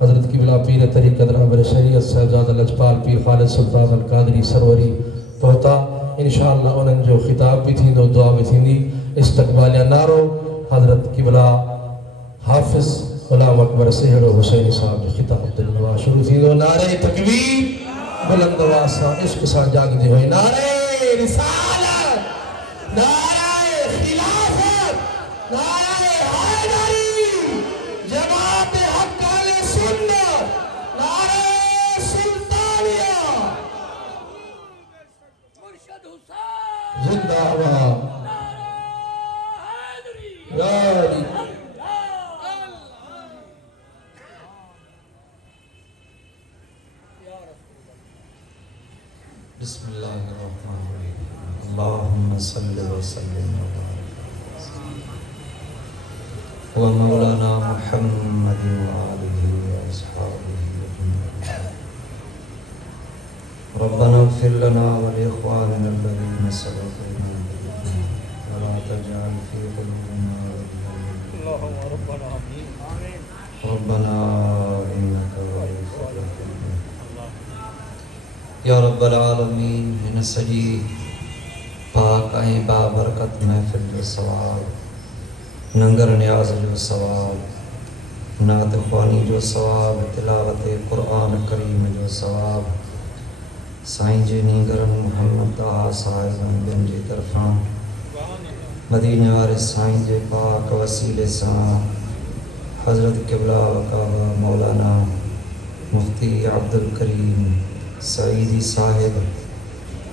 حضرت قبلہ پیر طریقت رہبر شریعت صاحبزادہ لجپال پیر خالد سلطان القادری سروری پہتا انشاءاللہ انہوں جو خطاب بھی تھی دعا بھی تھی استقبالیہ نارو حضرت قبلہ حافظ غلام اکبر سہر حسین صاحب جو خطاب دلنوا شروع تھی نعرہ تکبیر بلند واسا عشق سا جاگ دی ہوئی نعرہ رسالت نعرہ خلافت نعرہ حیدری جماعت حق اہل سنت نعرہ سلطانیہ مرشد حسین زندہ آباد نعرہ بسم اللہ الرحمن الرحیم اللہم صلی وسلم و مولانا محمد وآلہ واصحابہ ربنا اغفر لنا ولإخواننا الذين سبقونا بالإيمان ولا تجعل في قلوبنا ربنا إنك رؤوف رحيم یا رب العالمین ہن سجی پاک آئیں بابرکت محفل جو سوال ننگر نیاز جو سوال نعت خوانی جو سوال تلاوت قرآن کریم جو سوال سائیں جی نیگرن محمد طاہا صاحبان بن جی طرفان مدینہ وارث سائیں جی پاک وسیلے سان حضرت قبلہ وقابہ مولانا مفتی عبدالکریم سعیدی صاحب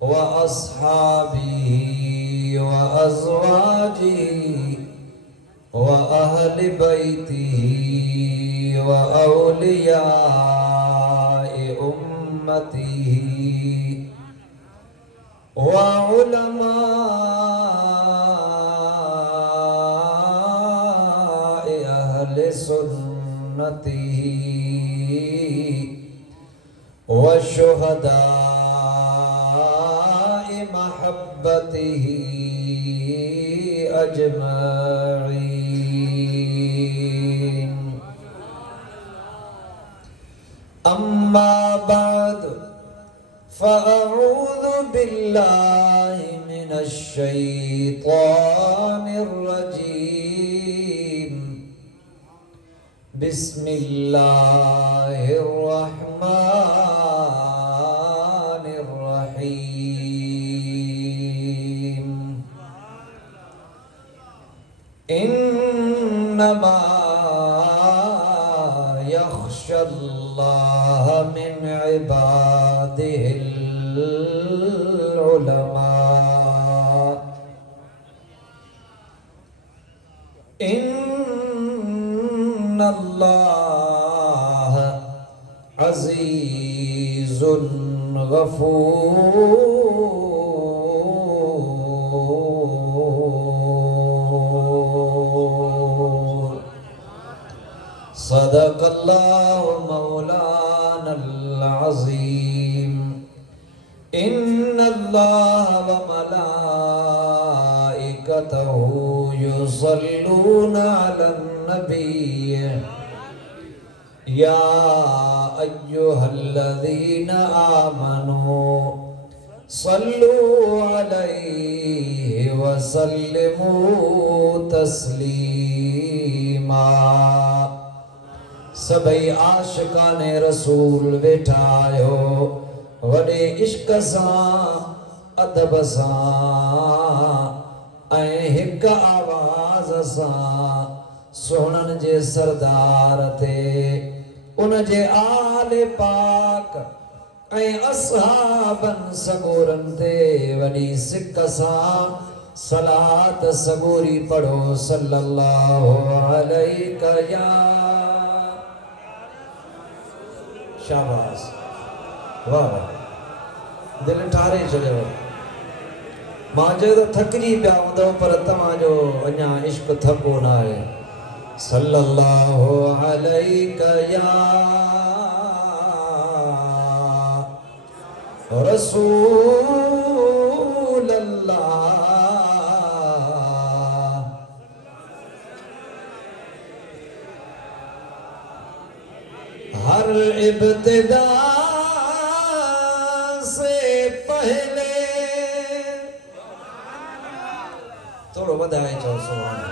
وأصحابه وأزواجه وأهل بيته وأولياء أمته وعلماء أهل سنته والشهداء محبته أجمعين أما بعد فأعوذ بالله من الشيطان الرجيم بسم الله الرحمن الرحيم إنما يخشى الله من عباده العلماء إن الله عزيز غفور صدق اللہ مولانا العظیم ان اللہ وملائکتہ یصلون علی النبی یا ایہا الذین آمنوا صلوا علیہ وسلموا تسلیما سبئی عاشقان رسول بیٹھائیو وڈے عشق سان ادب سان ایک آواز سان سونن جے سردار تے ان جے آل پاک اے اصحابن سگورن تے وڈی سکھ سان صلاة سگوری پڑھو صلی اللہ علیہ یا شاباس واہ دل ٹھارے چلے ہو ماں جو تھکجی پیا ہوں پر تمہاں جو انیا عشق تھکو نہ ہے صلی اللہ علیہ یا رسول اللہ ہر ابتدا سے پہلے تھوڑو بدائے چاہو سبحان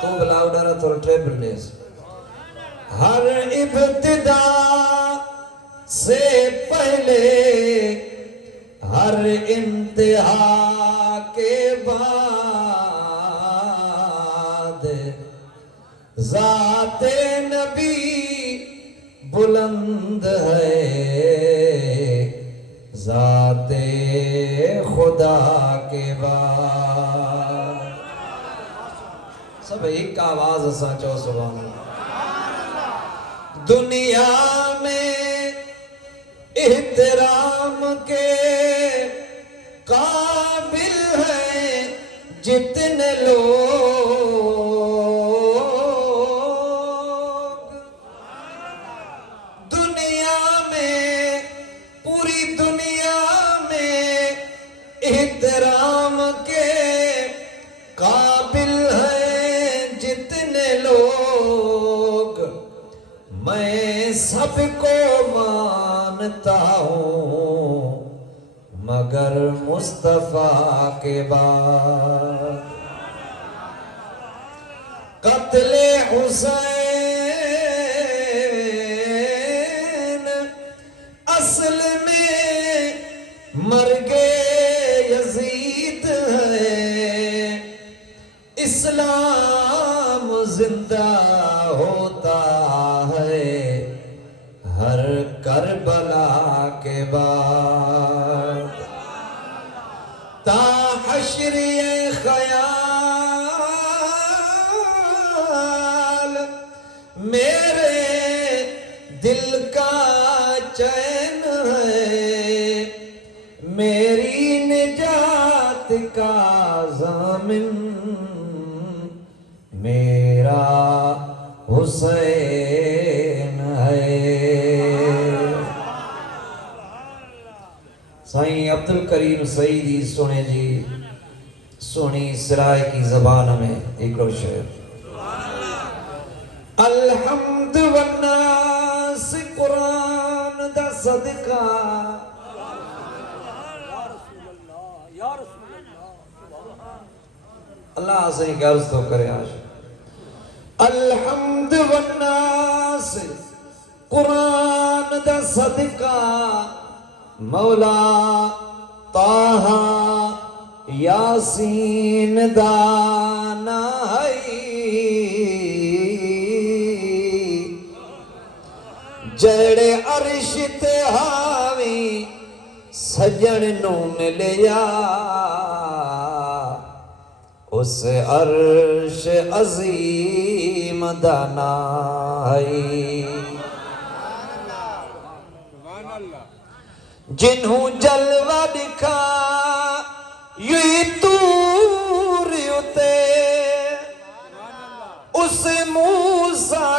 تو بلاؤ ڈارا تھوڑا ٹریبل ڈیس ہر ابتدا سے پہلے ہر انتہا کے بعد ذات نبی بلند ہے ذات خدا کے بعد سب ایک آواز اساں چو سبحان اللہ دنیا میں احترام کے قابل ہیں جتنے لوگ دنیا میں پوری دنیا میں احترام کے قابل ہیں جتنے لوگ میں سب کو مانتا ہوں مگر مصطفیٰ کے بعد قتل حسین اصل میں مرگ یزید ہے اسلام زندہ ہوتا ہے ہر کربلا کے بعد تا حشر خیال میرے دل کا چین ہے میری نجات کا ضامن میرا حسین ہے سائیں عبدالکریم سعیدی سنے جی سونی سرائے کی زبان میں ایک رو شعر الحمد والناس قرآن دا صدقہ اللہ سے ایک عرض تو کرے آج الحمد والناس قرآن دا صدقہ مولا طاہ یاسین دانا ہے جڑے عرش تے ہاوی سجن نو ملیا اس عرش عظیم دانا ہے جنہوں جلوہ دکھا یوی تور اتے اس موسیٰ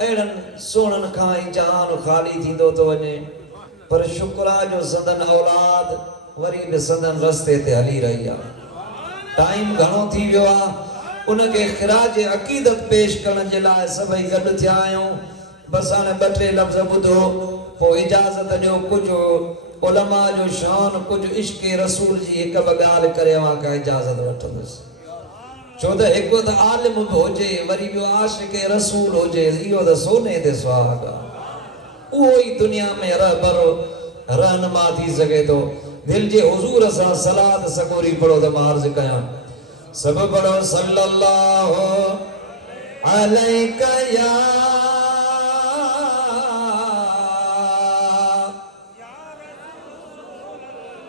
اڑن سونن کھائیں جان خالی تھی دو تو ونے پر شکرہ جو سندن اولاد وری بے سندن رستے تے ہلی رہی آ ٹائم گھنو تھی ویا ان کے خراج عقیدت پیش کرن جے لائے سبھی گڈ تھیا آیوں بس آنے بٹے لفظ بدھو پو اجازت ڈیو کچھ علماء جو شان کچھ عشق رسول جی ایک بغال کرے وہاں کا اجازت وٹھندس چودہ ایک وقت عالم ہو جے وری بیو عاشق رسول ہو جے ایو دا سونے دے سواگا وہی دنیا میں رہبر رہنما تھی سکے تو دل جے حضور اسا صلاة سکوری پڑھو دا مارز کیا سب پڑھو صلی اللہ علیکہ یا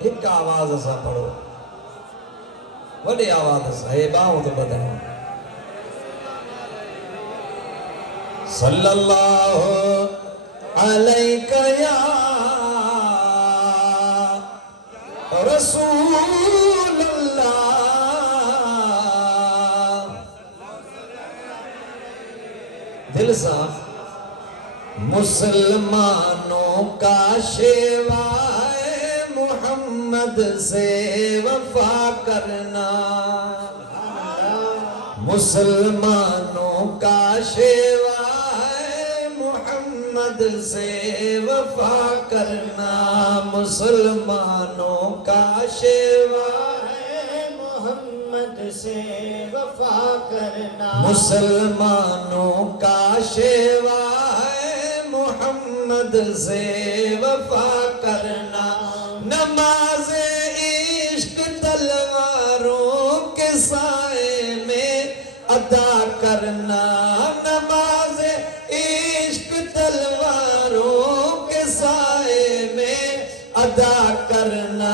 ایک آواز اسا پڑھو وڈی آواز اسا ہے باؤں تو بتاؤں صلی اللہ علیکہ یا رسول اللہ دل سا مسلمانوں کا شیوائے محمد سے وفا کرنا مسلمانوں کا شیوائے محمد سے وفا کرنا مسلمانوں کا شیوائے محمد سے وفا کرنا مسلمانوں کا شیوائے محمد سے وفا کرنا نماز عشق تلواروں کے سائے میں ادا کرنا نماز عشق تلواروں کے سائے میں ادا کرنا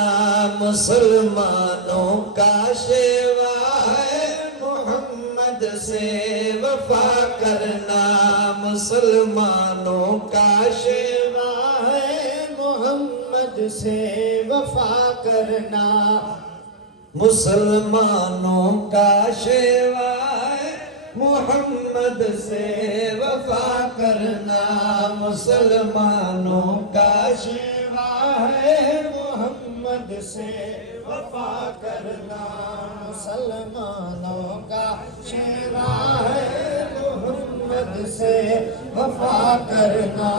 مسلمانوں کا شیوائے محمد سے وفا کرنا مسلمانوں کا شیوائے محمد سے وفا کرنا مسلمانوں کا شیوائے محمد سے وفا کرنا مسلمانوں کا شیوائے محمد سے وفا کرنا مسلمانوں کا شیوائے محمد سے وفا کرنا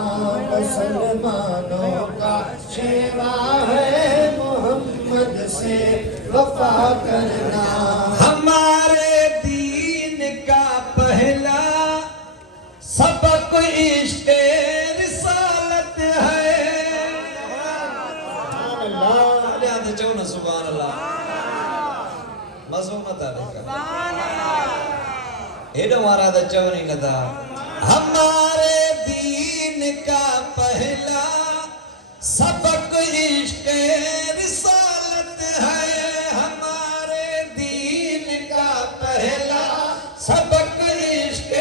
مسلمانوں کا شیوائے محمد سے وفا کرنا ہمارے دین کا پہلا سبق عشق رسالت ہے سبحان اللہ مضمونت ایڈا مارا دا چونی ندا ہمارے دین کا پہلا سبق عشق رسالت ہے ہمارے دین کا پہلا سبق عشق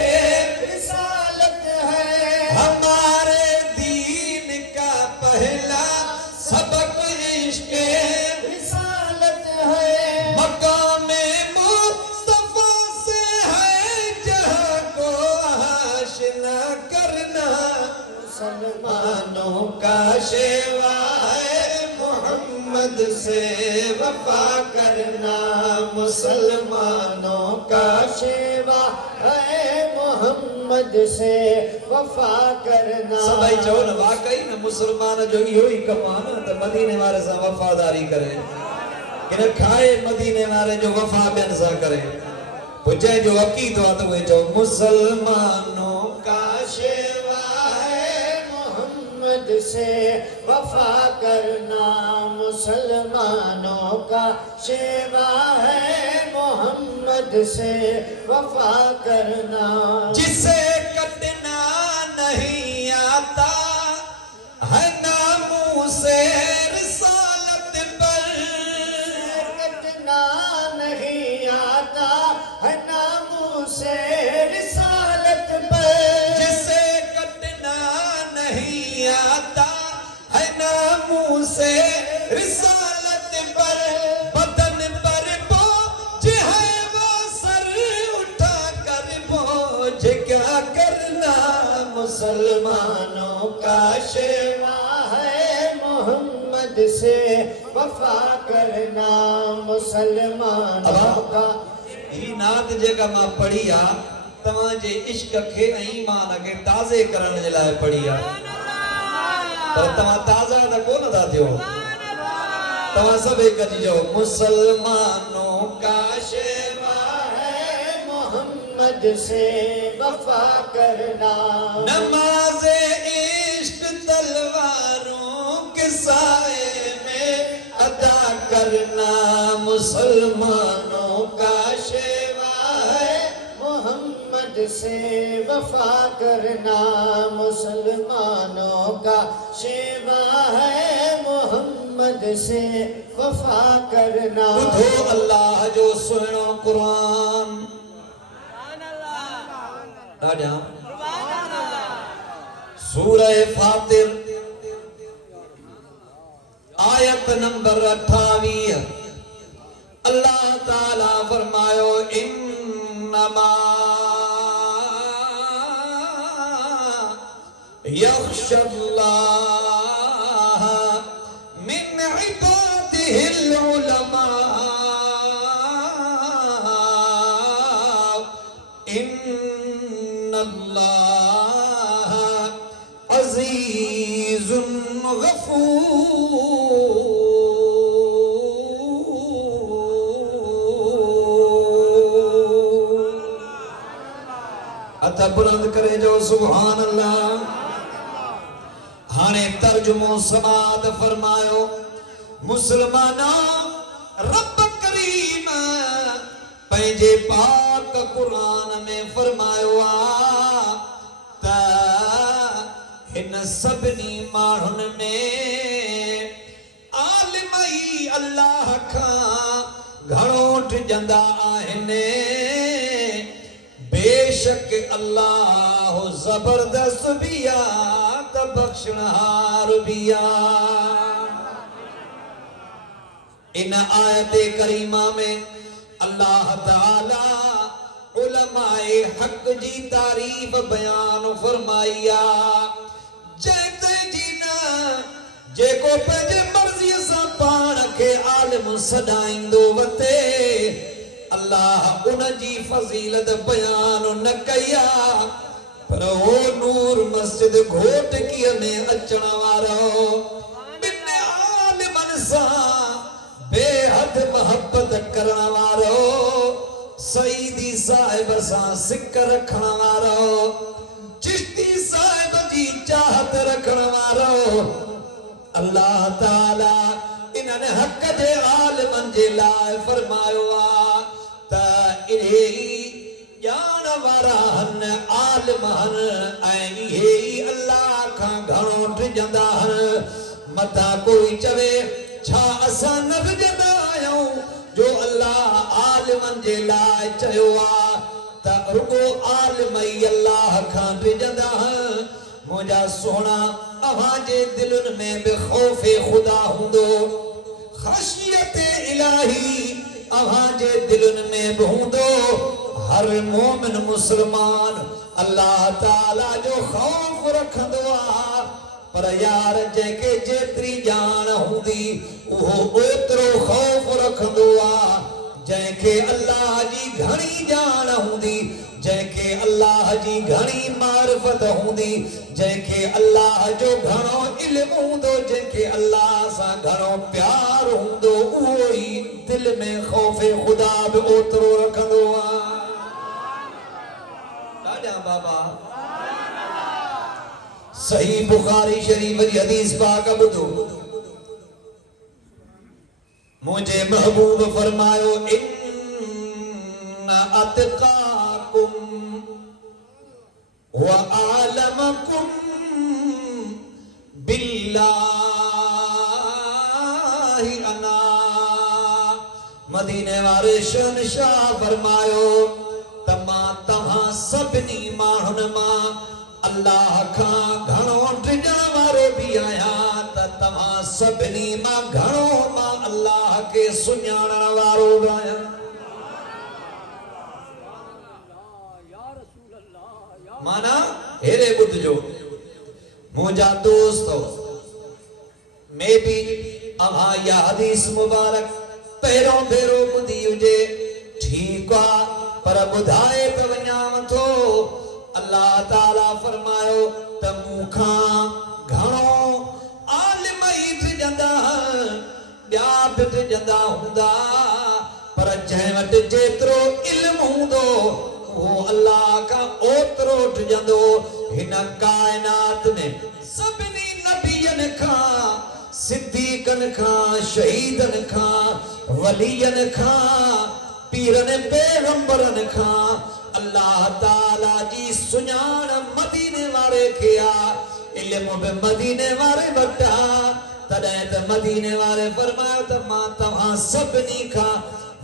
رسالت ہے ہمارے دین کا پہلا سبق عشق رسالت ہے مقام مصطفیٰ سے ہے جہاں کو آشنا کرنا مسلمانوں کا شیوائے محمد سے وفا کرنا مسلمانوں کا شیوائے محمد سے وفا کرنا سبھائی چون واقعی نا مسلمان جو ہی کمانا تو مدینے والے سے وفاداری کرے انہیں کھائے مدینے والے جو وفا بین سا کرے پجھے جو عقید ہوتا ہوئے جو مسلمانوں کا شیوائے محمد سے وفا کرنا مسلمانوں کا شیوائے محمد سے وفا کرنا جسے کٹنا نہیں آتا ہے ناموس رسالت پر کٹنا نہیں آتا ہے ناموس رسالت پر جسے کٹنا نہیں آتا ہے ناموس رسالت پر بدن پر بوجھ ہے وہ سر اٹھا کر بوجھ کیا کرنا مسلمانوں کا شیوا ہے محمد سے وفا کرنا مسلمانوں کا ہی نات جے کا ماں پڑھی آ تمہاں جے عشق کھے ایمان کے تازے کرن جے لائے پڑھی آ پر تمہاں تازہ دا کون دا دیو تمہاں سب ایک جی جو مسلمانوں کا شیوا ہے محمد سے وفا کرنا نماز عشق تلواروں کے سائے میں ادا کرنا مسلمانوں کا شیوا ہے محمد سے وفا کرنا مسلمانوں کا شیوا ہے محمد سے وفا کرنا بدھو اللہ جو سنو قرآن ڈاڈیا سورہ فاتر آیت نمبر 28 اللہ تعالیٰ فرمائیو انما یخش اللہ من عبادہ العلماء ان اللہ عزیز غفور اتھا بلند کرے جو سبحان اللہ ہانے ترجمہ سماعت فرمائیو مسلمانہ رب کریم پینجے پاک قرآن میں فرمائیو تا ہن سبنی ماہن میں عالمائی اللہ کھاں گھڑوٹ جندہ آہنے بے شک اللہ زبردست بیا تبخشنہار بیا ان آیت کریمہ میں اللہ تعالی علماء حق جی تعریف بیان فرمائیا جیتے جینا جے کو پہنجے مرضی سا پان کے عالم سڈائیں دو وتے اللہ ان جی فضیلت بیان نہ کیا پر او نور مسجد گھوٹ کی ہمیں اچنا وارو بن عالم سا بے حد محبت کرنا وارو سیدی صاحب سا سکر رکھنا وارو چشتی صاحب جی چاہت رکھنا وارو اللہ تعالی انہاں حق دے عالمن جے لائے فرمائیو تا انہی جانوارہن عالمہن اینی اللہ کھاں گھنوں ٹجندہن متا کوئی چوے چھا اسا نب جدا آیوں جو اللہ عالمن جے لائے چہوا تا رکو عالمی اللہ کھاں ٹجندہن مجھا سونا اوہاں جے دلن میں بخوف خدا ہندو خشیت الہی اوہاں جے دلن میں بہندو ہر مومن مسلمان اللہ تعالیٰ جو خوف رکھندو پر یار جے کے جیتری جان ہوندی وہ اوترو خوف رکھندو جے کے اللہ جی گھنی جان ہوندی جے کے اللہ جی گھنی معرفت ہوندی جے کے اللہ جو گھنو علم ہوندو جے کے اللہ سا گھنو پیار ہوندو وہی دل میں خوف خدا بھی اوترو رکھندو ڈاڈا بابا صحیح بخاری شریف جی حدیث پاک بدھو مجھے محبوب فرمائیو ان اتقاکم وعالمکم باللہ انا مدینے والے شہنشاہ فرمائیو تمہاں سبنی ماہن ماں اللہ کھاں گھنوں ٹجن وارو بھی آیا تا تمہاں سبنی ماں گھنوں ماں اللہ کے سنیانن وارو بھی آیا مانا ہیرے بدھ جو مجھا دوستو میں بھی اما یا حدیث مبارک پیروں بھیرو بدھی ہوجے ٹھیک آ پر بدھائے پہ ونیام تو اللہ تعالیٰ فرمایو تمو کھاں گھنوں عالم ہی تھ جندہ بیا بٹ جندہ ہوندا پر جہمت جیترو علم ہوندو وہ اللہ کا اوترو اٹھ جندو ہن کائنات میں سبنی نبیین کھاں صدیقن کھاں شہیدن کھاں ولیین کھاں پیرن پیغمبرن کھاں اللہ تعالیٰ جی سنیان مدینے وارے کیا علم بے مدینے وارے بٹا تدائت مدینے وارے فرمایا تمہاں تمہاں سبنی کھاں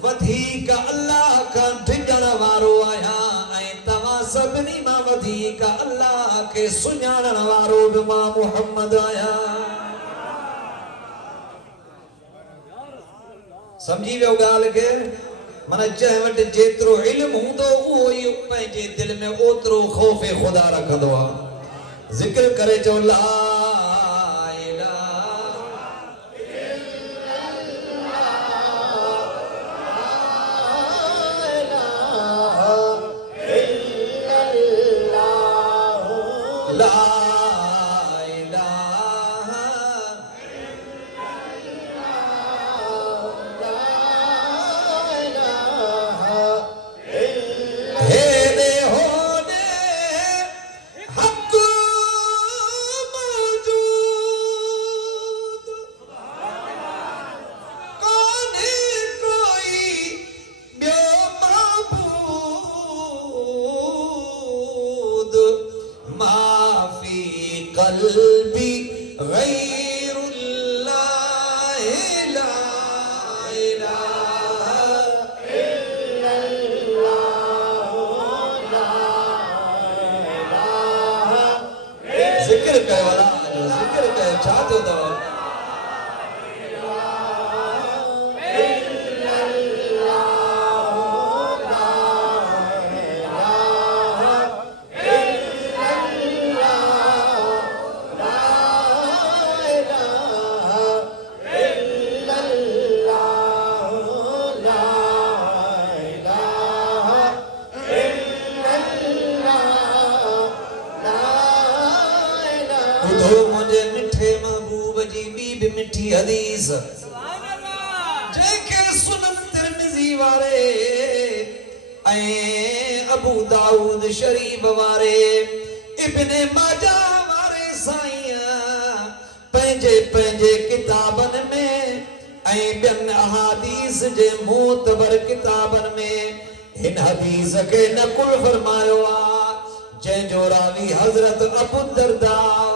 ودھی کا اللہ کا ڈھگڑ وارو آیا اے تمہاں سبنی ماں ودھی کا اللہ کے سنیان وارو بما محمد آیا سمجھی وے گال کے منا چاہے وٹ جیترو علم ہوں تو وہی پنجے دل میں اوترو خوف خدا رکھ دو ذکر کرے جو لا قلبی غیر اللہ لا الہ الا اللہ لا الہ ذکر کہے والا ذکر کہے چاہتے دو مٹھی حدیث جے کے سنن ترمذی وارے اے ابو داؤد شریف وارے ابن ماجہ وارے سائیاں پنجے پنجے کتابن میں اے بین احادیث جے معتبر کتابن میں ان حدیث کے نقل فرمایو جے جو راوی حضرت ابو الدرداء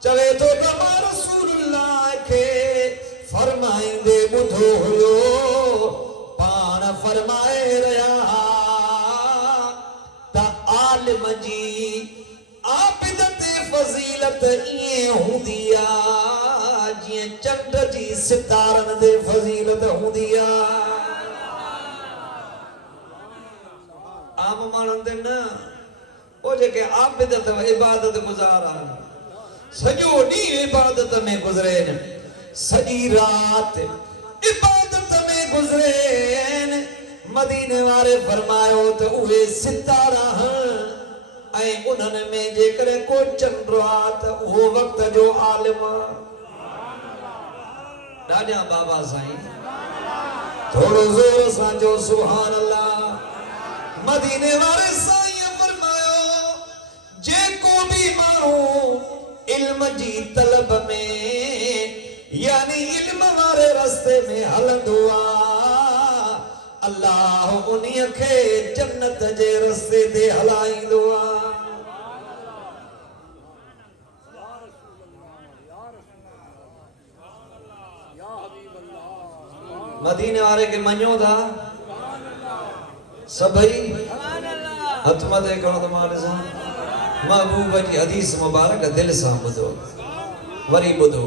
چلے تو کما رسول اللہ کے فرمائیں دے بدھو ہوئو پان فرمائے رہا تا عالم جی عابدت فضیلت یہ ہوں دیا جی چند جی ستارن دے فضیلت ہوں دیا عام مانن دے نا وہ جے کہ عابدت و عبادت گزارا سجو نہیں عبادت میں گزرین سجی رات عبادت میں گزرین مدینے والے فرمایو تو اوے ستارہ ہیں اے انہن میں جے کرے کو چند رات وہ وقت جو عالم ڈاڈیاں بابا سائیں تھوڑو زور سان جو سبحان اللہ مدینے والے سائیں فرمایو جے کو بھی مانو علم جی طلب میں یعنی علم والے رستے میں ہلندوا اللہ انہی کے جنت جے رستے دے ہلائی دعا مدینے والے کے منیو تھا سبھائی حتمت کرو تمہارے ساتھ محبوب جی حدیث مبارک دل سا بدو وری بدو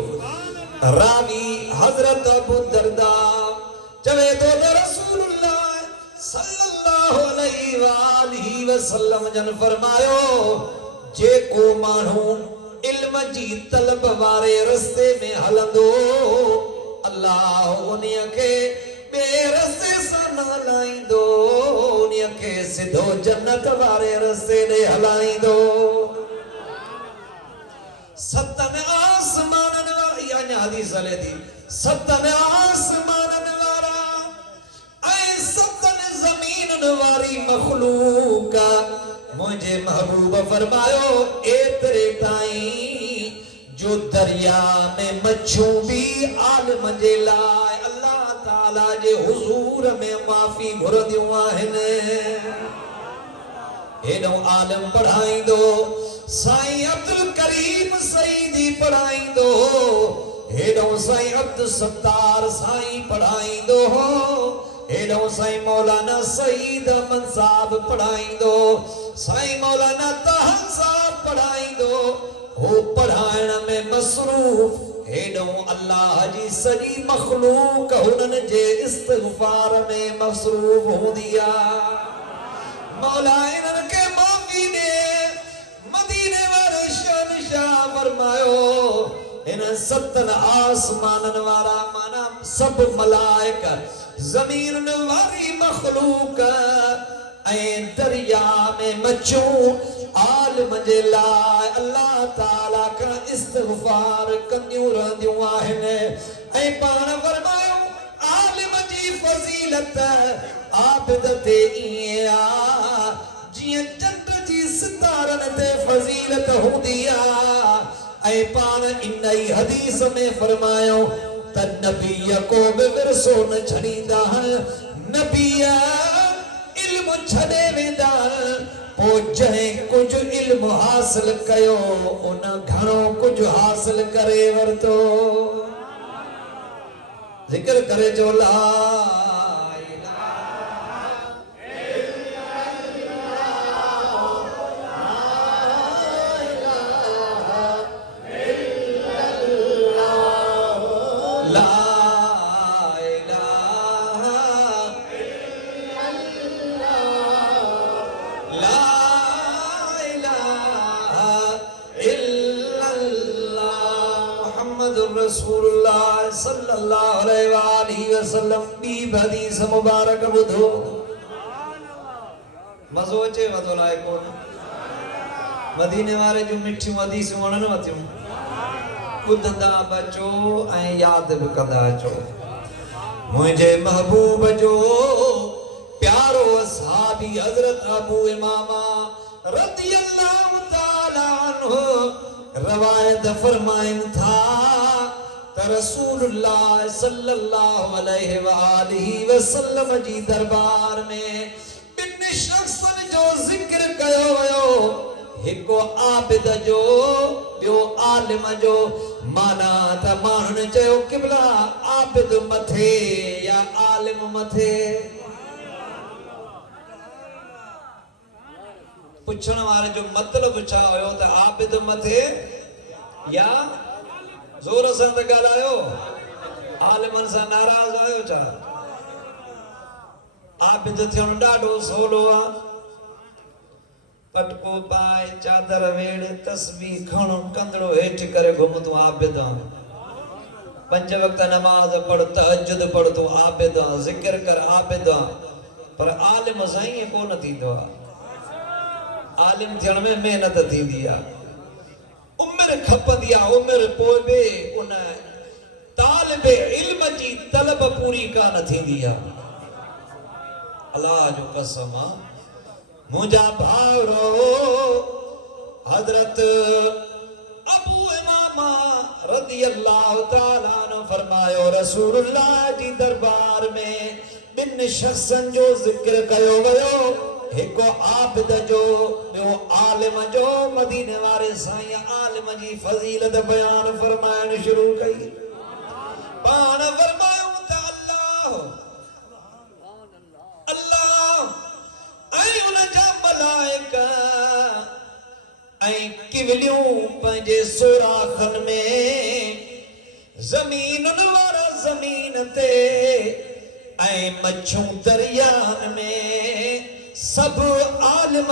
راوی حضرت ابو الدرداء چلے تو رسول اللہ صلی اللہ علیہ وآلہ وسلم جن فرمایو جے کو مانو علم جی طلب وارے رستے میں ہلندو اللہ انہیں کے بے رستے سانا لائیں دو انہیں کے سدھو جنت وارے رستے نے ہلائیں دو ستن آسمانن وارا یعنی حدیث علیہ دی ستن آسمانن وارا اے ستن زمینن واری مخلوقا مجھے محبوب فرمایو ایترے تائیں جو دریا میں مچھوں بھی عالم جے لائے اللہ تعالیٰ جے حضور میں معافی گھر دیوں آہنے ایڈوں عالم پڑھائیں دو سائیں عبدالکریم سعیدی پڑھائیں دو ایڈوں سائیں عبدالستار سائیں پڑھائیں دو ایڈوں سائیں مولانا سعید احمد صاحب پڑھائیں دو سائیں مولانا طاہر صاحب پڑھائیں دو ہو پڑھائن میں مصروف ایڈوں اللہ جی سجی مخلوق ہنن جے استغفار میں مصروف ہوں دیا مولا انہن کے معافی نے مدینے والے شہنشاہ فرمایو انہن ستن آسمانن وارا مانا سب ملائک زمین واری مخلوق این دریا میں مچھوں عالم جلائے اللہ تعالیٰ کا استغفار کنیوں رہنیوں آہنے این پان فرمایو عالم جی فضیلت عابد تے ایئا جیئن چند جی ستارن تے فضیلت ہوں دیا اے پان انہی حدیث میں فرمایو تا نبی کو بورسو نہ چھڑیندہ نبی علم چھڑے ویندہ پو جہیں کچھ علم حاصل کیو انہ گھنوں کچھ حاصل کرے ورتو ذکر کرے جو لا رسول اللہ صلی اللہ علیہ وآلہ وسلم بی حدیث مبارک بدھو مزوچے ودو لائے کون مدینے والے جو مٹھیوں حدیث وڑن وطیوں بدھدا بچو این یاد بکدا چو مجھے محبوب جو پیارو اصحابی حضرت ابو امامہ رضی اللہ تعالیٰ عنہ روایت فرمائن تھا رسول اللہ صلی اللہ علیہ وآلہ وسلم جی دربار میں بن شخص جو ذکر کیو ویو ہکو عابد جو بیو عالم جو مانا تا مانن چیو قبلہ عابد متھے یا عالم متھے پچھن والے جو مطلب چاہ ہوئے تا عابد متھے یا زور سان تے ڳالهايو عالمن سان ناراض آيو چا عابد ٿيڻ ڏاڍو سهولو آهي پٽڪو پائے چادر ويڙ تسبيح کڻ ڪندڙو هيٺ ڪري گھمتو عابد آهي 5 وقت نماز پڙھ تهجد پڙھ تو عابد آهي ذکر کر عابد آهي پر عالم سائیں کون ٿيندو عالم ٿيڻ ۾ محنت ٿيندي آهي عمر کھپندیا عمر پوئے بے ان طالب علم جی طلب پوری کا نہ تھی دیا اللہ جو قسم مجھا بھاورو حضرت ابو امامہ رضی اللہ تعالیٰ عنہ فرمایو رسول اللہ جی دربار میں بن شخصن جو ذکر کیو ویو ہکو عابد جو بیو عالم جو مدینے وارے سائیں عالم جی فضیلت بیان فرمائن شروع کئی پان فرمائن تا اللہ اے انجا ملائکہ اے کیولیوں پنجے سوراخن میں زمین وارا زمین تے اے مچھوں دریان میں سب عالم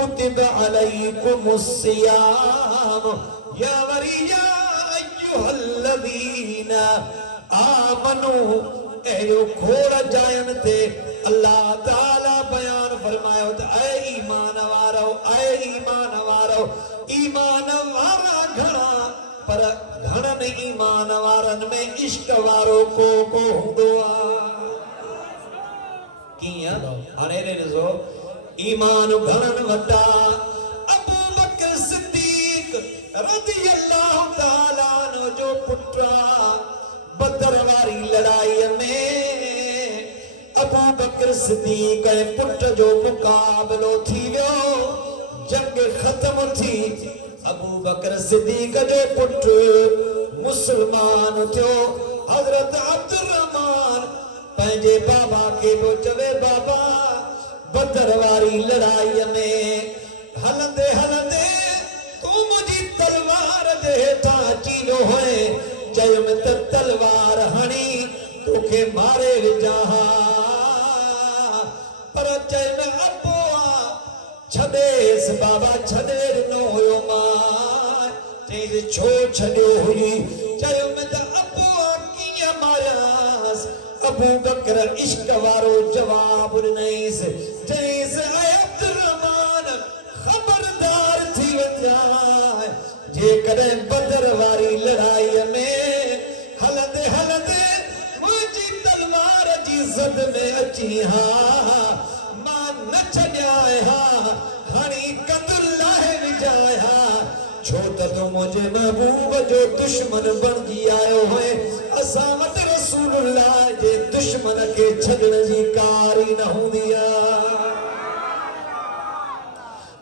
کتب علیکم الصیام یا وریا ایوہ الذین آمنوا ایو کھوڑ جائن تے اللہ تعالیٰ بیان فرمائے اے ایمان وارو اے ایمان وارو ایمان وارا گھنا پر گھنن ایمان وارن میں عشق وارو کو ہوں کیا انیرے رزو ایمان گھنن وٹا ابو بکر صدیق رضی اللہ تعالیٰ عنہ جو پٹرا بدر واری لڑائی میں ابو بکر صدیق پٹ جو مقابلو تھی ویو جنگ ختم تھی ابو بکر صدیق جو پٹ مسلمان تھو حضرت عبد الرحمن پہنجے بابا کے بوچوے بابا بدر واری لڑائی میں ہلندے ہلندے تو مجھے تلوار دے تا چیلو ہوئے جائے میں تلوار ہنی تو کہ مارے جہاں پر جائے میں ابوا چھدیس بابا چھدیر نو ہوئے ماں چیز چھو چھڑیو ہوئی جائے میں ابوا کیا ماریاس ابو بکر عشق وارو جواب نہیں سے جیسے اے عبد الرحمن خبردار تھی وجائے جے کرے بدر واری لڑائی میں ہلدے ہلدے مجھے تلوار جی زد میں اچھی ہاں ماں نچ جائے ہاں ہنی قد اللہ وجائے ہاں چھوٹا تو مجھے محبوب جو دشمن بن گی آئے ہوئے اسامت رسول اللہ جے دشمن کے چھگن جی کاری نہ ہوں دیا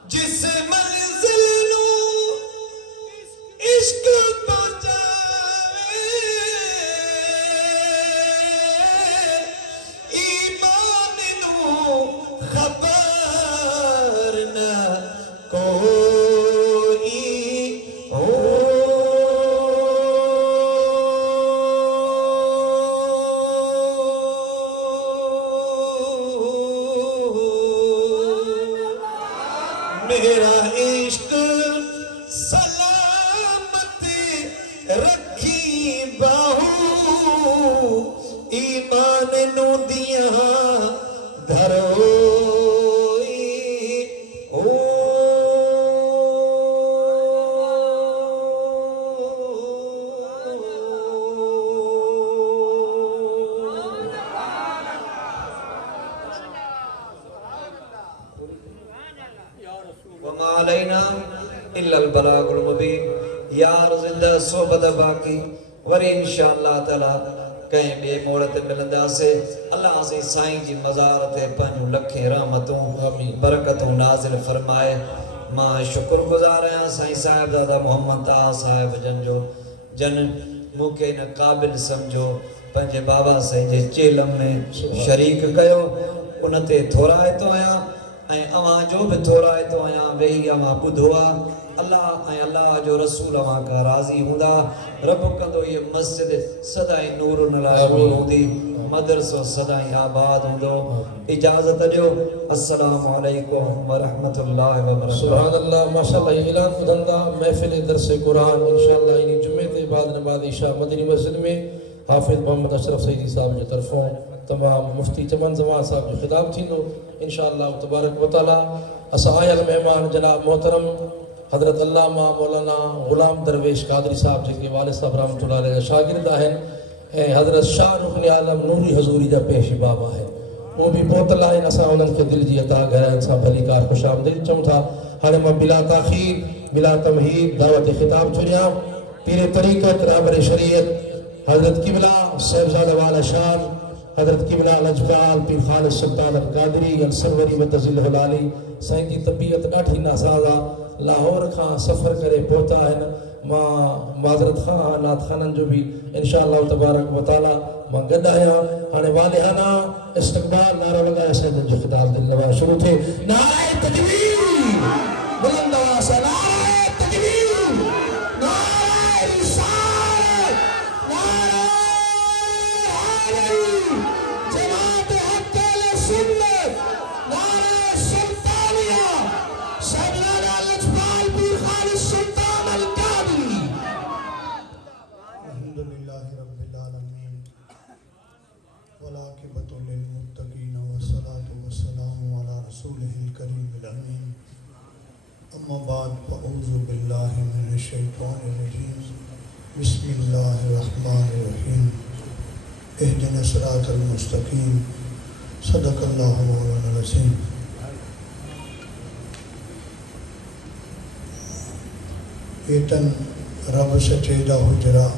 جس منزل نو عشق پہنچائے ایمان نو خبر نہ کوئی میرا عشق سلامت رکھی باہو ایمان نو دیا دھروئی وما علینا الا البلاغ المبین یار زندہ صحبت باقی وری انشاءاللہ تعالی کہیں بے موڑت ملندہ سے اللہ سے سائیں جی مزارت پنجو لکھیں رحمتوں برکتوں نازل فرمائے ماں شکر گزار ہیں سائیں صاحب دادا محمد طاہر صاحب جن موکے نہ قابل سمجھو پنجے بابا سے جے چیلم میں شریک کیو انتے تھوڑا ہے تو آیا اواں جو بھی تھوڑا ہے تو آیا وہی اواں بدھوا اللہ جو رسول اواں کا راضی ہوندا رب کندو یہ مسجد صدائی نور نلائی ہوندی مدرسو صدائی آباد ہوندو اجازت جو السلام علیکم ورحمت اللہ وبرکاتہ سبحان اللہ ماشاءاللہ اعلان بدندہ محفل درس قرآن انشاءاللہ انہی جمعے تے بعد نماز عشاء مدنی مسجد میں حافظ محمد اشرف سیدی صاحب جو طرفوں تمام مفتی چمن زمان صاحب جو خطاب تھی دو انشاءاللہ تبارک و تعالی اسعائی المہمان جناب محترم حضرت علامہ مولانا غلام درویش قادری صاحب جن کے والد صاحب رحمۃ اللہ علیہ شاگرد ہیں حضرت شاہ رکن عالم نوری حضوری جا پیشی بابا ہے وہ بھی بہت لائن اسا انہوں کے دل جی عطا گھر انسان بھلی کار خوش آمدید چوں تھا ہر میں بلا تاخیر بلا تمہید دعوت خطاب چھڑیا پیر طریقت رہبر شریعت حضرت قبلہ صاحبزادہ والا شان حضرت قبلہ لجپال پیر خالد سلطان القادری السروری متزلہ العالی سائن کی طبیعت ڈاٹھی ناسازہ لاہور کھاں سفر کرے پہتا ہے ماں معذرت خان نات خانن جو بھی انشاءاللہ تبارک و تعالی ماں گد آیا ہانے والہانا استقبال نعرہ لگایا سیدن جو خطاب دل لبا شروع تھے نعرہ تکبیر بلند آواز نعرہ تکبیر نعرہ رسالت نعرہ حیدری جماعت حق سنت نعرہ سلطانیہ اما بعد فاعوذ باللہ من الشیطان الرجیم بسم اللہ الرحمن الرحیم اہدنا الصراط المستقیم صدق اللہ مولانا العظیم۔ ایتن رب سچیدہ حجرہ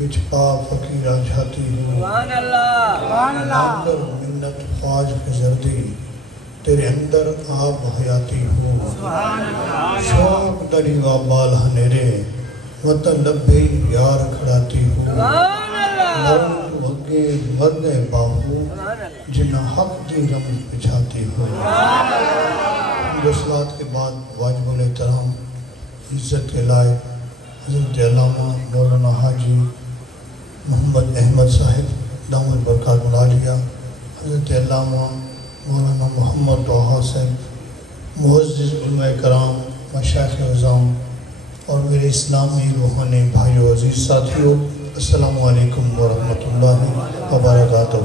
وچ پا فقیرہ جھاتی ہوں، سبحان اللہ اندر منت خواج فزردی تیرے اندر آپ حیاتی ہو، شوق دریوا بال ہنیرے وطن لبھی یار کھڑاتی ہو، نرم وگے ورگے باہو جنہ حق دی رمز بچھاتی ہو۔ صلات کے بعد واجب الاحترام عزت کے لائق حضرت علامہ مولانا حاجی محمد احمد صاحب دامت برکات العالیہ، حضرت علامہ مولانا محمد طہٰ صاحب، معزز علماء کرام، مشائخ اعظام اور میرے اسلامی روحانی بھائیو عزیز ساتھیو، السلام علیکم ورحمۃ اللہ وبرکاتہ۔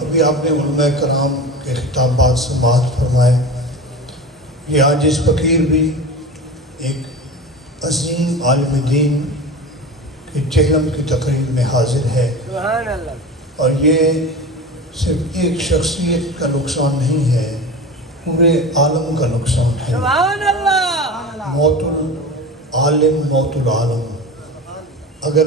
ابھی آپ نے علماء کرام کے خطابات سماعت فرمائے۔ یہ عاجز فقیر بھی ایک عظیم عالم دین کے چہلم کی تقریر میں حاضر ہے، سبحان اللہ۔ اور یہ صرف ایک شخصیت کا نقصان نہیں ہے، پورے عالم کا نقصان ہے۔ سبحان اللہ۔ موت العالم موت العالم۔ اگر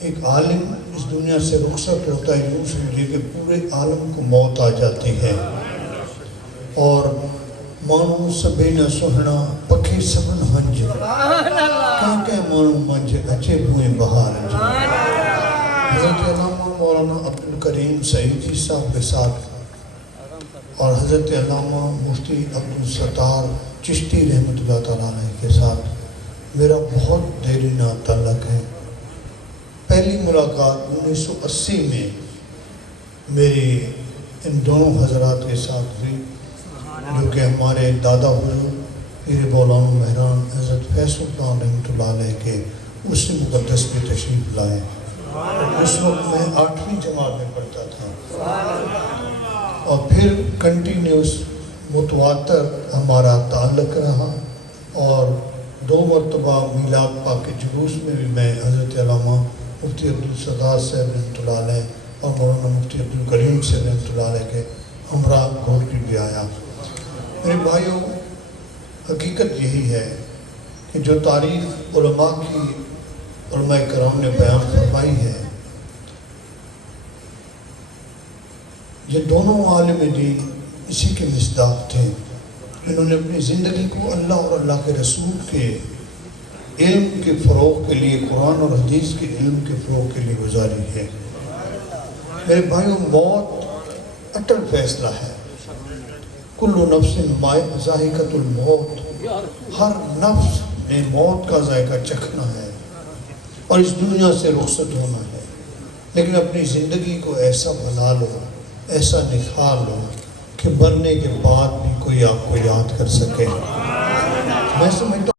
ایک عالم اس دنیا سے رخصت ہوتا ہے، یوں سمجھے کہ پورے عالم کو موت آ جاتی ہے۔ اور مانو سبے نہ سہنا پکھے سبن ہنج، کہ مانو منج اچے بوئے بہار جی۔ حضرت علامہ مولانا عبدالکریم سعیدی صاحب کے ساتھ اور حضرت علامہ مفتی عبدالستار چشتی رحمۃ اللہ تعالیٰ علیہ کے ساتھ میرا بہت دیرینہ تعلق ہے۔ پہلی ملاقات 1980 میں میری ان دونوں حضرات کے ساتھ ہوئی، جو کہ ہمارے دادا حضور پیر مولانا مہران حضرت فیض سلطان رحمۃ اللہ علیہ کے اس مقدس میں تشریف لائے۔ اس وقت میں 8ویں جماعت میں پڑھتا تھا، اور پھر کنٹینیوس متواتر ہمارا تعلق رہا، اور 2 مرتبہ میلاد پاک کے جلوس میں بھی میں حضرت علامہ مفتی عبدالستار صاحب رحمۃ اللہ علیہ اور مولانا مفتی عبدالکریم صاحب رحمۃ اللہ علیہ کے ہمراہ گھوڑکی بھی آیا۔ میرے بھائیوں، حقیقت یہی ہے کہ جو تاریخ علماء کی علماء کرام نے بیان فرمائی ہے، یہ دونوں عالم دین اسی کے مصداق تھے۔ انہوں نے اپنی زندگی کو اللہ اور اللہ کے رسول کے علم کے فروغ کے لیے، قرآن اور حدیث کے علم کے فروغ کے لیے گزاری ہے۔ میرے بھائیوں، موت اٹل فیصلہ ہے۔ کل نفس ذائقۃ الموت، ہر نفس نے موت کا ذائقہ چکھنا ہے اور اس دنیا سے رخصت ہونا ہے، لیکن اپنی زندگی کو ایسا بنا لو، ایسا نکھار لو کہ مرنے کے بعد بھی کوئی آپ کو یاد کر سکے۔ میں سمجھتا